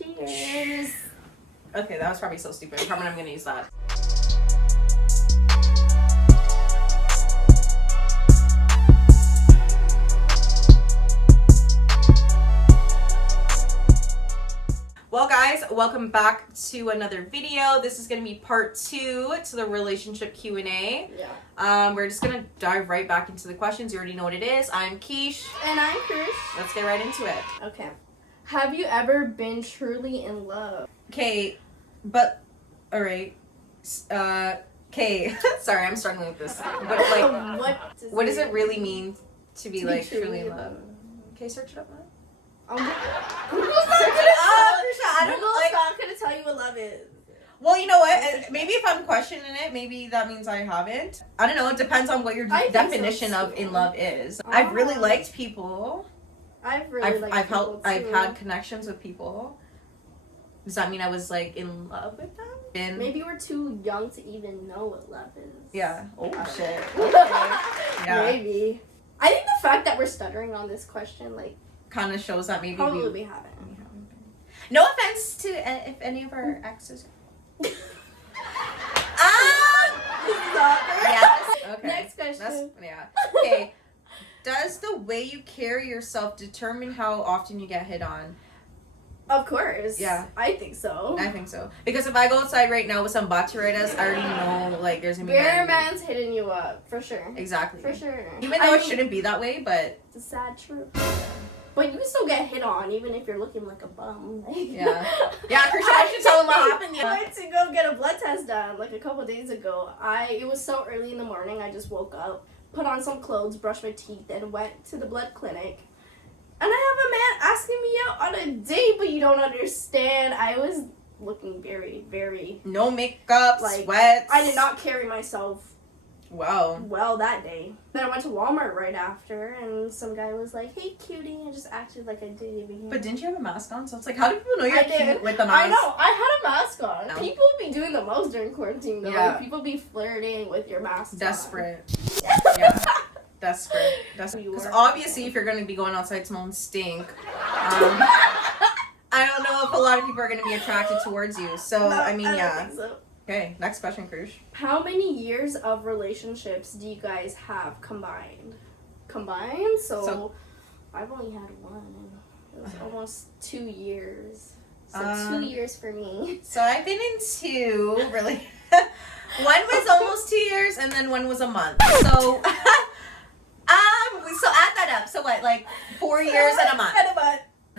Cheers. Okay, that was probably so stupid. Probably I'm gonna use that. Well guys, welcome back to another video. This is going to be part 2 to the relationship Q&A. Yeah. We're just going to dive right back into the questions. You already know what it is. I'm Keish. And I'm Krush. Let's get right into it. Okay. Have you ever been truly in love? Okay, but, alright. Okay, sorry, I'm struggling with this. But like, what does it really mean to be like truly in love? Okay, search it up now. Google's not gonna tell you what love is. Well, you know what? Maybe if I'm questioning it, maybe that means I haven't. I don't know. It depends on what your definition of in love is. I've really liked people. I've had connections with people. Does that mean I was like in love with them? Maybe we're too young to even know what love is. Yeah. Oh shit. Okay. Yeah. Maybe. I think the fact that we're stuttering on this question, like, kind of shows that maybe we haven't. No offense to if any of our exes. Yes. Okay. Next question. Okay. Does the way you carry yourself determine how often you get hit on? Of course. Yeah. I think so. I think so. Because if I go outside right now with some bacharadas, I already know like there's gonna be Bear man's hitting you up for sure. Exactly. For sure. Even though it shouldn't be that way, but it's a sad truth. But you can still get hit on even if you're looking like a bum. Like, yeah. Yeah, Krisha, I should tell them what happened. Yeah. I went to go get a blood test done like a couple days ago. It was so early in the morning. I just woke up, put on some clothes, brushed my teeth, and went to the blood clinic. And I have a man asking me out on a date, but you don't understand. I was looking very, very... No makeup, like, sweats. I did not carry myself well that day. Then I went to Walmart right after, and some guy was like, "Hey, cutie," and just acted like I didn't even hear. But didn't you have a mask on? So it's like, how do people know you're cute with the mask? I know. I had a mask on. No. People be doing the most during quarantine, though. Yeah. Like, people be flirting with your mask Desperate. on. Yeah. Desperate. Because obviously, if you're going to be going outside smelling stink, I don't know if a lot of people are going to be attracted towards you. So, No, I mean, I don't yeah. think so. Okay, next question, Krush. How many years of relationships do you guys have combined? So I've only had one. It was almost 2 years. So 2 years for me. So I've been in 2, really. One was almost 2 years, and then one was a month. So, so add that up. So what, like 4 years and a month?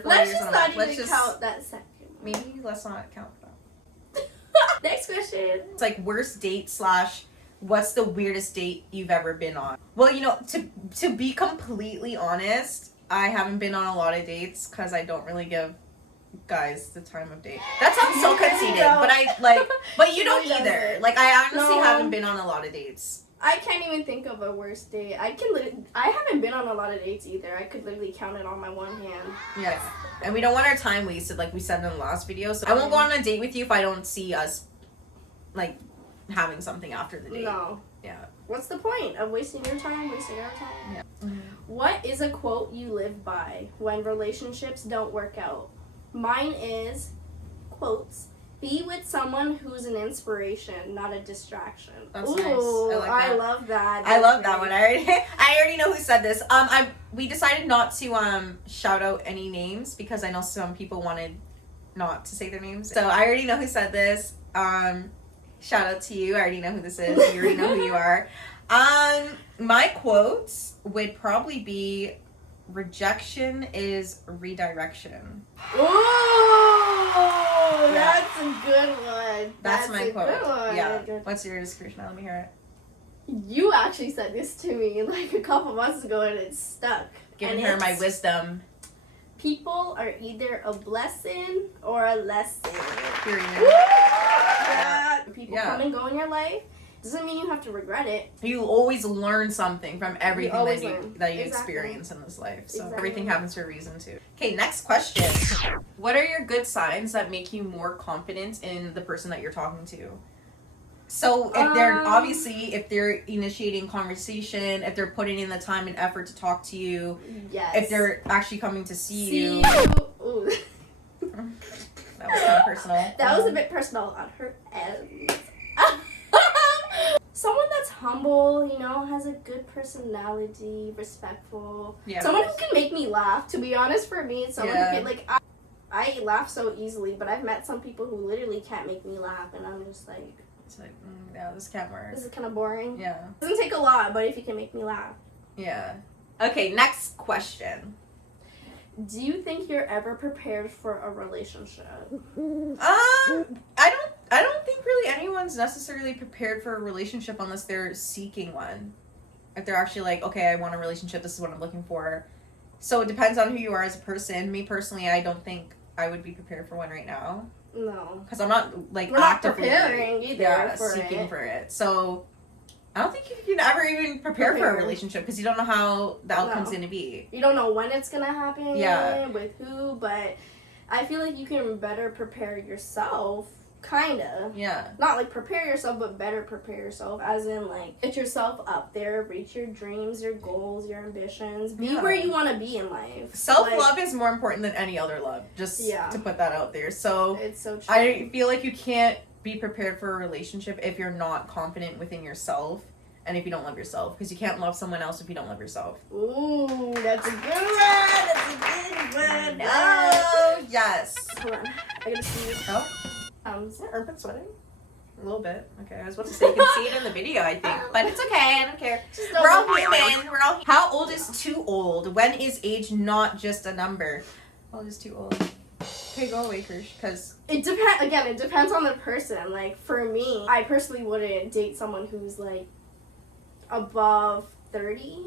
Let's just not even count that second. Maybe let's not count that. Next question. It's like worst date / what's the weirdest date you've ever been on? Well, you know, to be completely honest, I haven't been on a lot of dates because I don't really give guys the time of day. That sounds so conceited, but you don't either. Like, I honestly haven't been on a lot of dates. I can't even think of a worst date. I haven't been on a lot of dates either. I could literally count it on my one hand. Yeah. And we don't want our time wasted like we said in the last video. So I won't go on a date with you if I don't see us, like, having something after the date. No. Yeah. What's the point of wasting your time, wasting our time? Yeah. Mm-hmm. What is a quote you live by when relationships don't work out? Mine is, quotes, "Be with someone who's an inspiration, not a distraction." That's Ooh, nice. I like that. I love that. I love that one. I already know who said this. We decided not to shout out any names because I know some people wanted not to say their names. So I already know who said this. Shout out to you. I already know who this is. You already know who you are. My quotes would probably be, "Rejection is redirection." Ooh, that's a good one. That's my quote. Good one. Yeah. Good. What's yours, Krishna? Let me hear it. You actually said this to me like a couple months ago, and it stuck. Giving her my wisdom. People are either a blessing or a lesson. Period. Yeah. People come and go in your life. Doesn't mean you have to regret it. You always learn something from everything that you Exactly. experience in this life. So Exactly. everything happens for a reason too. Okay, next question. What are your good signs that make you more confident in the person that you're talking to? So if they're initiating conversation, if they're putting in the time and effort to talk to you, yes. if they're actually coming to see you. Ooh. personal. That was a bit personal on her end. Someone that's humble, you know, has a good personality, respectful. Yeah. Someone who can make me laugh. To be honest, for me, someone Yeah. who can, like, I laugh so easily, but I've met some people who literally can't make me laugh, and I'm just like, It's like, no, this can't work. this is kind of boring. Yeah. It doesn't take a lot, but if you can make me laugh. Yeah. Okay, next question. Do you think you're ever prepared for a relationship? I don't think really anyone's necessarily prepared for a relationship unless they're seeking one. If they're actually like, okay, I want a relationship, this is what I'm looking for. So it depends on who you are as a person. Me personally, I don't think I would be prepared for one right now. No. Because I'm not like We're not actively preparing either for seeking it. for it. So I don't think you can ever even prepare for a relationship because you don't know how the outcome's going to be. You don't know when it's going to happen, Yeah. with who, but I feel like you can better prepare yourself, kind of. Yeah. Not like prepare yourself, but better prepare yourself, as in like get yourself up there, reach your dreams, your goals, your ambitions, be where you want to be in life. Self-love is more important than any other love, just to put that out there. So it's so true. I feel like you can't be prepared for a relationship if you're not confident within yourself and if you don't love yourself, because you can't love someone else if you don't love yourself. Ooh, that's a good one. That's a good one. Oh, yes. Hold on. I gotta see. Oh, is my armpit sweating? A little bit. Okay, I was about to say you can see it in the video, I think, but it's okay. I don't care. We're all human. We're all. How old is too old? When is age not just a number? How old is too old? Okay, go away, Krush, because It depends. Again, it depends on the person. Like for me, I personally wouldn't date someone who's like above 30.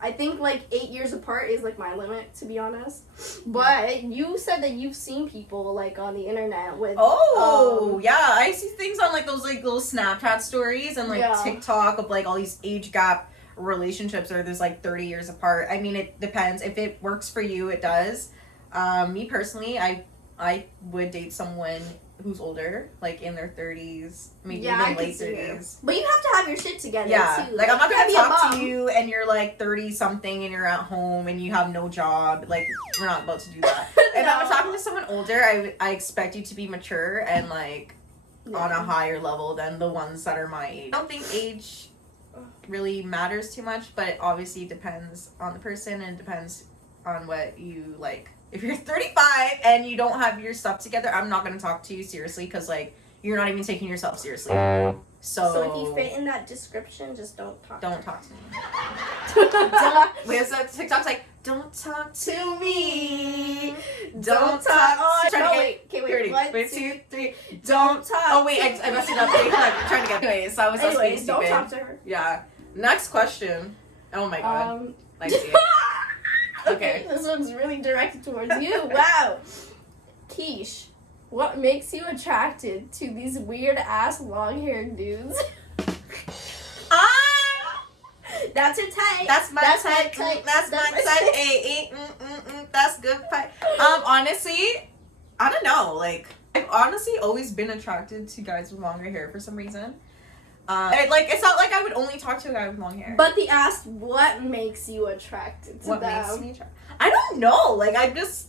I think like 8 years apart is like my limit, to be honest. But you said that you've seen people like on the internet with yeah, I see things on like those like little Snapchat stories and like TikTok of like all these age gap relationships or there's like 30 years apart. I mean, it depends. If it works for you, it does. Me personally, I would date someone who's older, like in their 30s, maybe even late 30s. But you have to have your shit together too. Like I'm not gonna talk to you and you're like 30 something and you're at home and you have no job. Like we're not about to do that. If I'm talking to someone older, I expect you to be mature and like on a higher level than the ones that are my age. I don't think age really matters too much, but it obviously depends on the person and it depends on what you like. If you're 35 and you don't have your stuff together, I'm not going to talk to you seriously because, like, you're not even taking yourself seriously. So if you fit in that description, just don't talk to me. Where's that TikTok's like, don't talk to me. Don't talk. Oh, no, wait. Okay, wait. 1, 2, 3. Don't talk. Oh, wait, I messed it up. Wait, I'm trying to get. Anyways, so I was just being stupid. Don't talk to her. Yeah. Next question. Oh, my God. I see it. Okay. This one's really directed towards you. Wow. Keish, what makes you attracted to these weird ass long haired dudes? That's your type. That's my type. That's my type. Hey, that's good type. Honestly, I don't know. Like, I've honestly always been attracted to guys with longer hair for some reason. It's not like I would only talk to a guy with long hair. But they asked, what makes you attracted to them? What makes me attracted? I don't know. Like, I just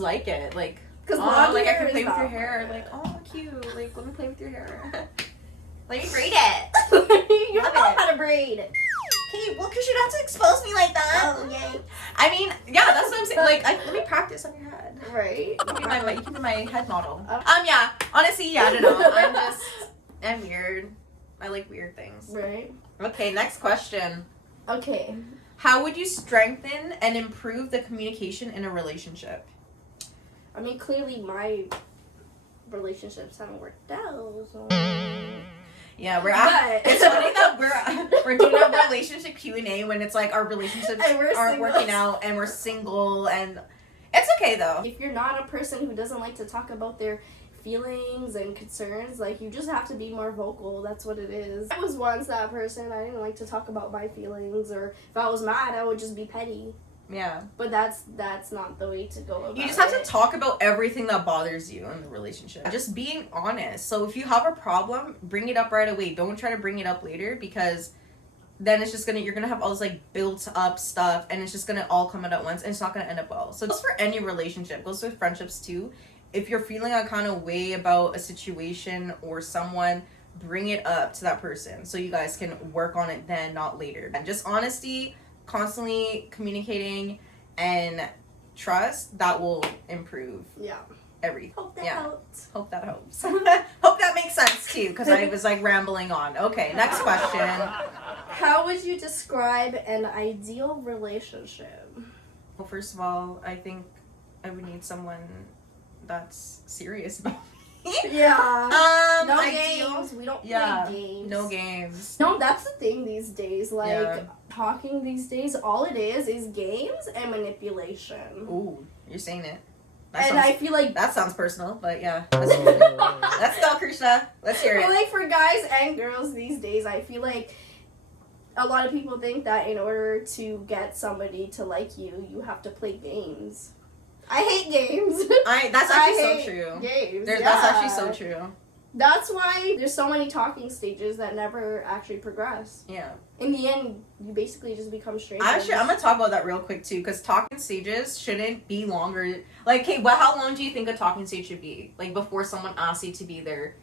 like it. Like, because like I can play with your hair. Like, oh, cute. Like, let me play with your hair. Let me braid it. You don't know how to braid. Hey, well, because you don't have to expose me like that. Oh, yay. I mean, yeah, that's what I'm saying. Like, let me practice on your head. Right. You can be my head model. Yeah. Honestly, yeah, I don't know. I'm weird. I like weird things. Right. Okay, next question. Okay. How would you strengthen and improve the communication in a relationship? I mean, clearly my relationships haven't worked out, so... Yeah, it's funny that we're doing a relationship Q&A when it's like our relationships aren't working out and we're single and it's okay though. If you're not a person who doesn't like to talk about their feelings and concerns, like you just have to be more vocal. That's what it is. I was once that person. I didn't like to talk about my feelings, or if I was mad, I would just be petty. Yeah. But that's not the way to go about it. You just have to talk about everything that bothers you in the relationship. Just being honest. So if you have a problem, bring it up right away. Don't try to bring it up later because then it's just you're gonna have all this like built up stuff and it's just gonna all come out at once and it's not gonna end up well. So it goes for any relationship. It goes with friendships too. if you're feeling a kind of way about a situation or someone, bring it up to that person so you guys can work on it then, not later. And just honesty, constantly communicating, and trust, that will improve everything. Hope that helps. Hope that helps. Hope that makes sense too, because I was like rambling on. Okay, next question. How would you describe an ideal relationship? Well, first of all, I think I would need someone that's serious about me. Yeah. No ideal, games. We don't play games. No games. No, that's the thing these days. Like, talking these days, all it is games and manipulation. Ooh, you're saying it. I feel like that sounds personal, but yeah. Let's go, Krishna. Let's hear it. Well, like, for guys and girls these days, I feel like a lot of people think that in order to get somebody to like you, you have to play games. I hate games. That's actually so true. Games. That's actually so true. That's why there's so many talking stages that never actually progress. Yeah. In the end, you basically just become strangers. Actually, I'm gonna talk about that real quick too, because talking stages shouldn't be longer. Like, hey, how long do you think a talking stage should be? Like, before someone asks you to be their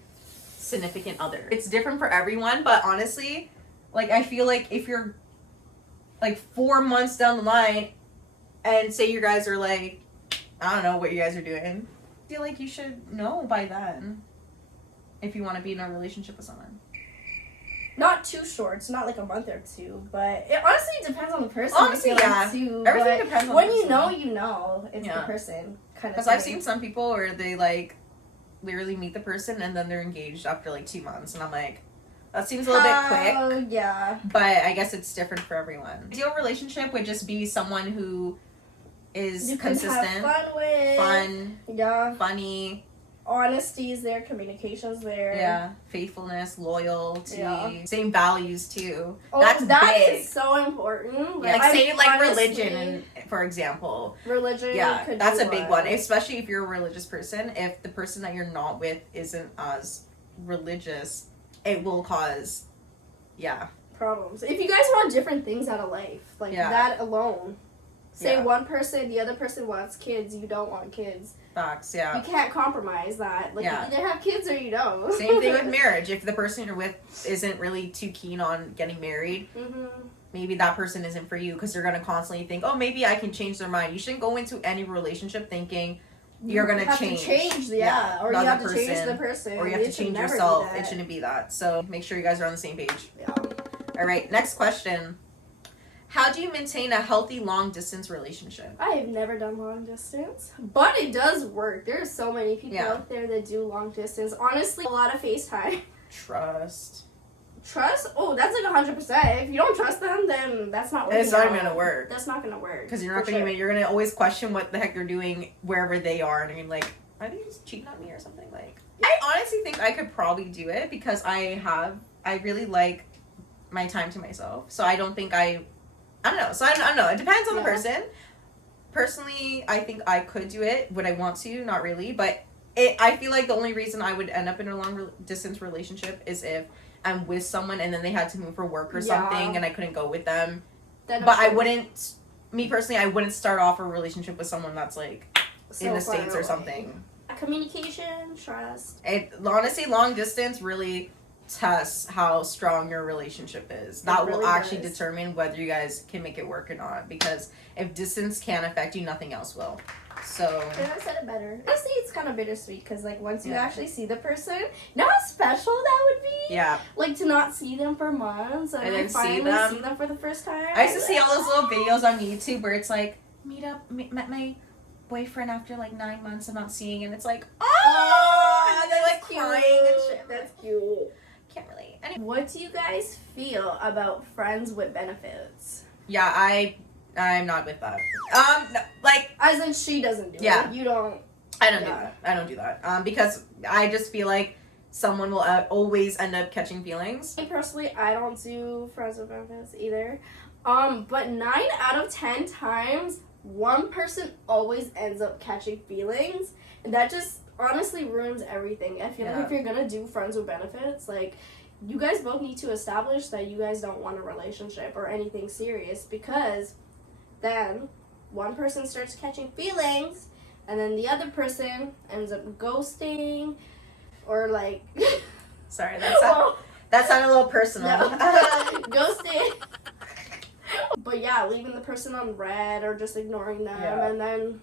significant other. It's different for everyone, but honestly, like, I feel like if you're like 4 months down the line and say you guys are like, I don't know what you guys are doing, I feel like you should know by then if you want to be in a relationship with someone. Not too short. It's not like a month or two, but it honestly depends on the person. Honestly, yeah. Too, everything depends on when the person. you know it's the person. Kind of. Because I've seen some people where they like literally meet the person and then they're engaged after like 2 months, and I'm like, that seems a little bit quick. Oh yeah. But I guess it's different for everyone. Ideal relationship would just be someone who is you consistent, can have fun with, funny. Honesty is there, communication's there. Yeah, faithfulness, loyalty, same values too. Oh, that's that big. Is so important. Like say like religion, for example. Religion. Yeah, that's a big one. Especially if you're a religious person. If the person that you're not with isn't as religious, it will cause, problems. If you guys want different things out of life, like that alone. Say one person, the other person wants kids, you don't want kids. Facts, yeah. You can't compromise that. Like, you either have kids or you don't. Same thing with marriage. If the person you're with isn't really too keen on getting married, maybe that person isn't for you, because they're going to constantly think, oh, maybe I can change their mind. You shouldn't go into any relationship thinking you're going to change. Or you have to change the person. Or you have to change yourself. It shouldn't be that. So make sure you guys are on the same page. Yeah. All right, next question. How do you maintain a healthy long-distance relationship? I have never done long-distance, but it does work. There are so many people out there that do long-distance. Honestly, a lot of FaceTime. Trust? Oh, that's like 100%. If you don't trust them, then that's not working. It's not even going to work. That's not going to work. Because you're not going to you're going to always question what the heck they're doing wherever they are, and you're like, are they just cheating on me or something? Like, I honestly think I could probably do it, because I really like my time to myself. So I don't think I don't know. So I don't know. It depends on the person. Personally, I think I could do it. Would I want to? Not really. But I feel like the only reason I would end up in a long distance relationship is if I'm with someone and then they had to move for work or something and I couldn't go with them. But I wouldn't, me personally, I wouldn't start off a relationship with someone that's like in the States or something. Communication, trust. Honestly, long distance really tests how strong your relationship is. That will actually determine whether you guys can make it work or not, because if distance can't affect you, nothing else will. So and I said it better. Honestly, it's kind of bittersweet, because like once you actually see the person, you know how special that would be? Yeah. Like to not see them for months and then finally see them for the first time. I used to see all those little videos on YouTube where it's like, met my boyfriend after like 9 months of not seeing, and it's like, oh, and they're like crying and shit. That's cute. Can't relate. What do you guys feel about friends with benefits? Yeah, I'm not with that. Like, as in she doesn't do it. You don't. I don't do that. I don't do that. Because I just feel like someone will always end up catching feelings. Me personally, I don't do friends with benefits either. But 9 out of 10 times, one person always ends up catching feelings, and that just honestly ruins everything. I feel like if you're gonna do friends with benefits, like, you guys both need to establish that you guys don't want a relationship or anything serious, because then one person starts catching feelings, and then the other person ends up ghosting, or like. Sorry, that sounded a little personal. No. Ghosting. But yeah, leaving the person on red or just ignoring them, and then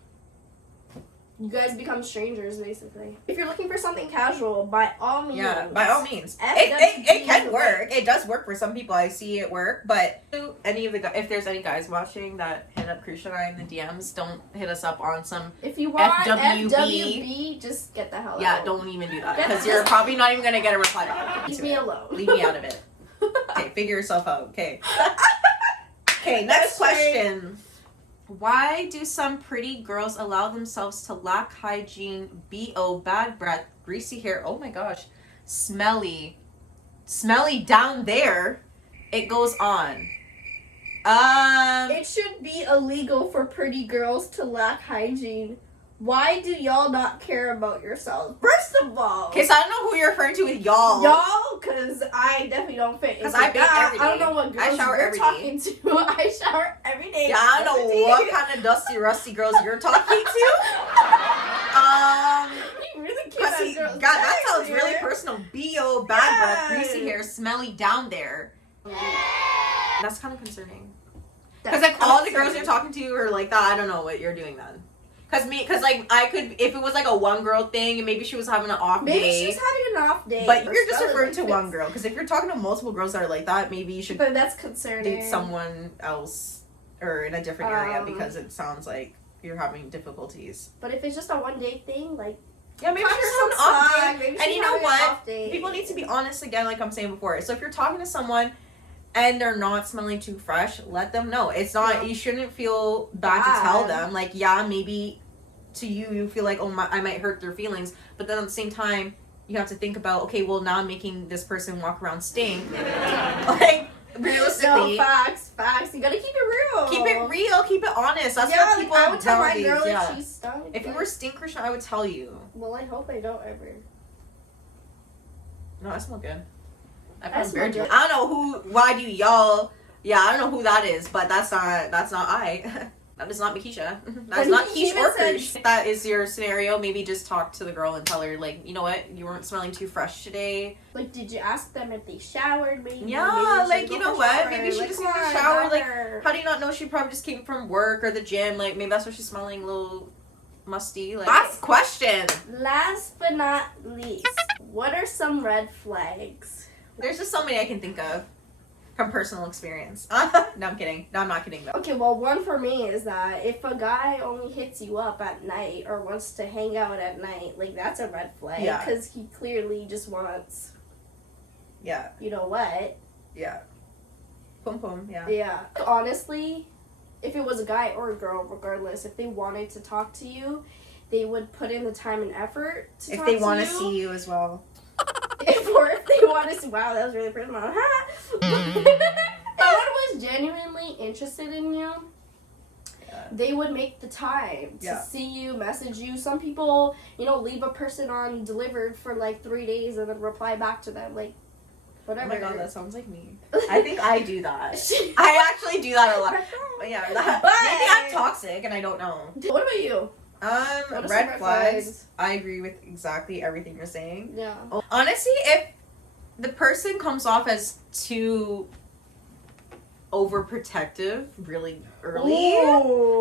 you guys become strangers, basically. If you're looking for something casual, by all means. Yeah, by all means. It can work. It does work for some people. I see it work. But if there's any guys watching that hit up Krush and I in the DMs, don't hit us up on some if you want FWB. FWB, just get the hell out. Yeah, don't even do that. Because you're probably not even going to get a reply back. Leave me alone. Leave me out of it. Okay, figure yourself out. Okay. Okay, next question. Why do some pretty girls allow themselves to lack hygiene, BO, bad breath, greasy hair, oh my gosh, smelly down there? It goes on. It should be illegal for pretty girls to lack hygiene. Why do y'all not care about yourselves? First of all. Okay, so I don't know who you're referring to with y'all. Y'all? Because I definitely don't fit. Because I bathe every day. I don't know what girls you're talking to. I shower every day. Yeah, I don't know what kind of dusty, rusty girls you're talking to. You really can't. God, that sounds really personal. BO, bad breath, greasy hair, smelly down there. That's kind of concerning. Because like all the girls you're talking to are like that, I don't know what you're doing then. Because like I could, if it was like a one girl thing and maybe she was having an off day. Maybe she's having an off day. But you're just referring to one girl. Because if you're talking to multiple girls that are like that, maybe you should. But that's concerning. Date someone else or in a different area because it sounds like you're having difficulties. But if it's just a one day thing, like. Yeah, maybe she's having an off day. And you know what? People need to be honest again, like I'm saying before. So if you're talking to someone and they're not smelling too fresh, let them know. It's not, you shouldn't feel bad to tell them. Like, yeah, maybe to you feel like, oh, I might hurt their feelings. But then at the same time, you have to think about, okay, well, now I'm making this person walk around stink. Like, realistically. No, facts. You gotta keep it real. Keep it real, keep it honest. That's what people I would tell nowadays, my girl if she's stunk. If you were stink Krush, I would tell you. Well, I hope I don't ever. No, I smell good. I smell good. I don't know why do y'all, I don't know who that is, but that's not I. That is not Makisha. That's not Keish or Krush. If that is your scenario, maybe just talk to the girl and tell her, like, you know what, you weren't smelling too fresh today. Like, did you ask them if they showered, maybe? Yeah, maybe like, you know what, maybe she just needed a shower. Like, how do you not know she probably just came from work or the gym? Like, maybe that's why she's smelling a little musty. Like, last question. Last but not least, what are some red flags? There's just so many I can think of from personal experience. No, I'm kidding. No, I'm not kidding though. Okay, well, one for me is that if a guy only hits you up at night or wants to hang out at night, like, that's a red flag. Yeah. Because he clearly just wants. Yeah. You know what? Yeah. Pum pum. Yeah. Yeah. Honestly, if it was a guy or a girl, regardless, if they wanted to talk to you, they would put in the time and effort to talk to you. If they want to see you as well. Or if they want to see, wow, that was really personal. If someone was genuinely interested in you, they would make the time to see you, message you. Some people, leave a person on delivered for like 3 days and then reply back to them, like, whatever. Oh my god, that sounds like me. I think I do that. I actually do that a lot. But yeah, maybe I'm toxic and I don't know. What about you? Red flags. I agree with exactly everything you're saying. Yeah. Honestly, if the person comes off as too overprotective really early,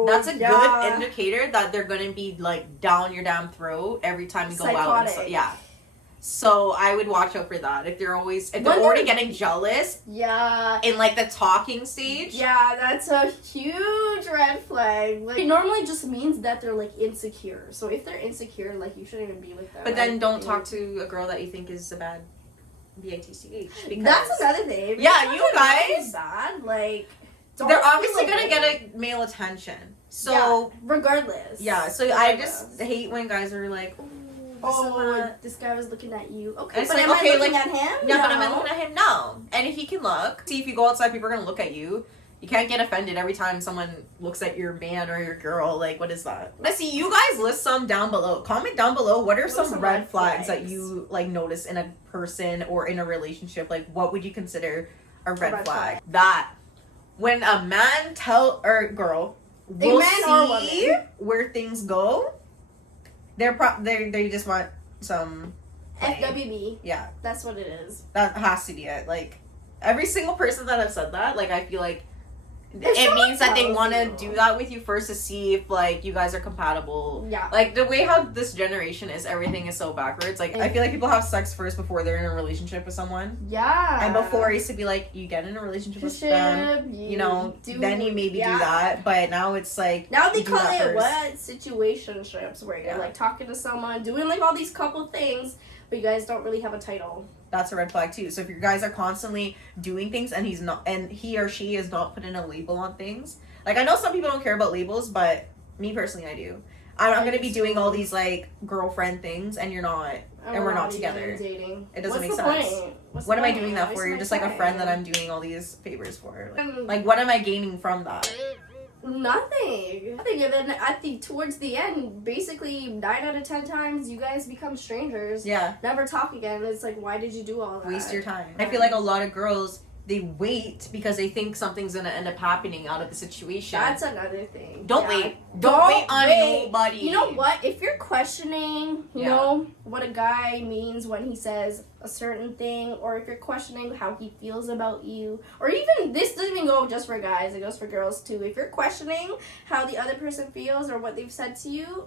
that's a good indicator that they're gonna be like down your damn throat every time you go out. So I would watch out for that. If they're already getting jealous. Yeah. In like the talking stage. Yeah, that's a huge red flag. Like, it normally just means that they're like insecure. So if they're insecure, like, you shouldn't even be with them. But then don't talk to a girl that you think is a bad BATCH. Because that's another thing. Yeah, you guys. Bad. Like, they're obviously gonna get a male attention. So regardless. Yeah. So I just hate when guys are like, this guy was looking at you. Okay, it's but like, am I looking at him? No, but am I looking at him? No. And if he can look, see, if you go outside, people are gonna look at you. You can't get offended every time someone looks at your man or your girl. Like, what is that? Let's see. You guys list some down below. Comment down below. What are some red flags that you like notice in a person or in a relationship? Like, what would you consider a red flag? That when a man or girl will see where things go. They just want some play. FWB. Yeah, That's what it is. that has to be it. Like every single person that I've said that, like I feel like If it someone means that they tells want to you- do that with you first to see if like you guys are compatible. Yeah. Like the way how this generation is, everything is so backwards. Like I feel like people have sex first before they're in a relationship with someone. Yeah. And before I used to be like, you get in a relationship with them, you know, then you maybe do that. But now it's like Now they you do call that it first. what? Situationships, where you're Yeah. like talking to someone, doing like all these couple things, but you guys don't really have a title. That's a red flag too. So if your guys are constantly doing things and he or she is not putting a label on things. Like I know some people don't care about labels, but me personally I do. I'm gonna be doing all these like girlfriend things and you're not, and we're not even together. Dating. It doesn't What's make the sense. point? What's What the am I point? doing that Waste for? my You're just like a friend that time. I'm doing all these favors for. Um, Like what am I gaining from that? Nothing. Nothing. And then I think towards the end, basically 9 out of 10 times, you guys become strangers. Yeah. Never talk again. It's like, why did you do all that? Waste your time. I feel like a lot of girls, they wait because they think something's gonna end up happening out of the situation. That's another thing. Don't Yeah. wait. Don't wait on nobody. You know what? If you're questioning, you Yeah. know, what a guy means when he says a certain thing, or if you're questioning how he feels about you, or even, this doesn't even go just for guys, it goes for girls too. If you're questioning how the other person feels or what they've said to you,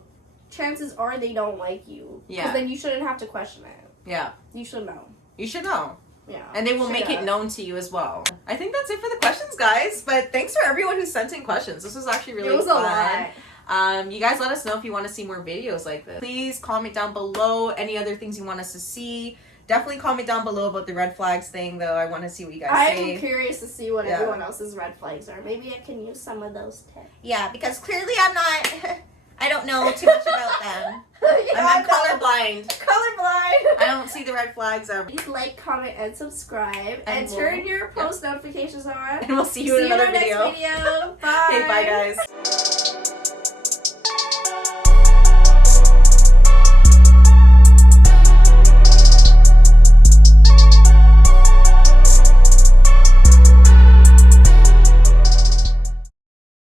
chances are they don't like you. Yeah. Because then you shouldn't have to question it. Yeah. You should know. You should know. Yeah. And they will make it known to you as well. I think that's it for the questions, guys. But thanks for everyone who sent in questions. This was actually really It was fun. a lot. You guys let us know if you want to see more videos like this. Please comment down below any other things you want us to see. Definitely comment down below about the red flags thing, though. I want to see what you guys say. I'm curious to see what Yeah. everyone else's red flags are. Maybe I can use some of those tips. Yeah, because clearly I'm not... I don't know too much about them. Yeah, I'm I know. colorblind. Colorblind. I don't see the red flags. Please like, comment, and subscribe. And And we'll- turn your post notifications on. And we'll see you in another next video. video. Bye. Okay, bye guys.